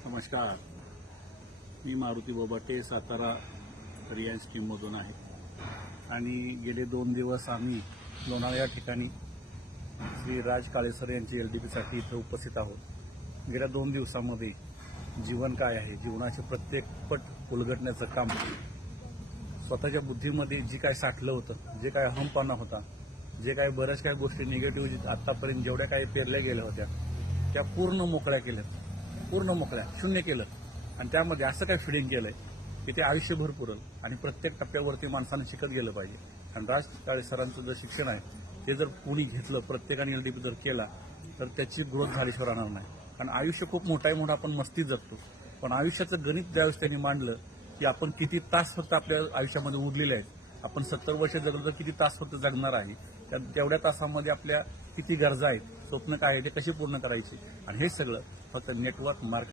नमस्कार, मी मारुती बोबाटे, सातारा रिलायन्स टीममधून आहे आणि गेले 2 दिवस आम्ही लोणावळा या ठिकाणी श्री राज काळेसर यांच्या एलडीपीसाठी इथं उपस्थित आहोत। गेल्या 2 दिवसांमध्ये जीवन काय आहे, जीवनाचे प्रत्येक पट उलगडण्याचं काम, स्वतःच्या बुद्धीमध्ये जी काय साठलं होतं, जे काय अहमपणा होता, जे काय बऱ्याच काही गोष्टी निगेटिव्ह आतापर्यंत जेवढ्या काही पेरल्या गेल्या होत्या त्या पूर्ण मोकळ्या केल्यात, पूर्ण मोकळ्या शून्य केलं आणि त्यामध्ये असं काय फिडिंग केलंय की ते आयुष्यभर पुरल आणि प्रत्येक टप्प्यावरती माणसानं शिकत गेलं पाहिजे। आणि राज काळे सरांचं जे शिक्षण आहे ते जर कोणी घेतलं, प्रत्येकाने एलडीपी जर केला तर त्याची ग्रोथ झाल्याशिवाय राहणार नाही। कारण आयुष्य खूप मोठा आहे म्हणून आपण मस्तीत जगतो, पण आयुष्याचं गणित ज्यावेळेस त्यांनी मांडलं की आपण किती तास फक्त आपल्या आयुष्यामध्ये उरलेले आहेत, आपण 70 वर्ष जगलो तर किती तास फक्त जगणार आहे, तेवढ्या तासामध्ये आपल्या किती गरजा आहेत, स्वप्न काय आहे ते कशी पूर्ण करायची, आणि हे सगळं फक्त नेटवर्क मार्केट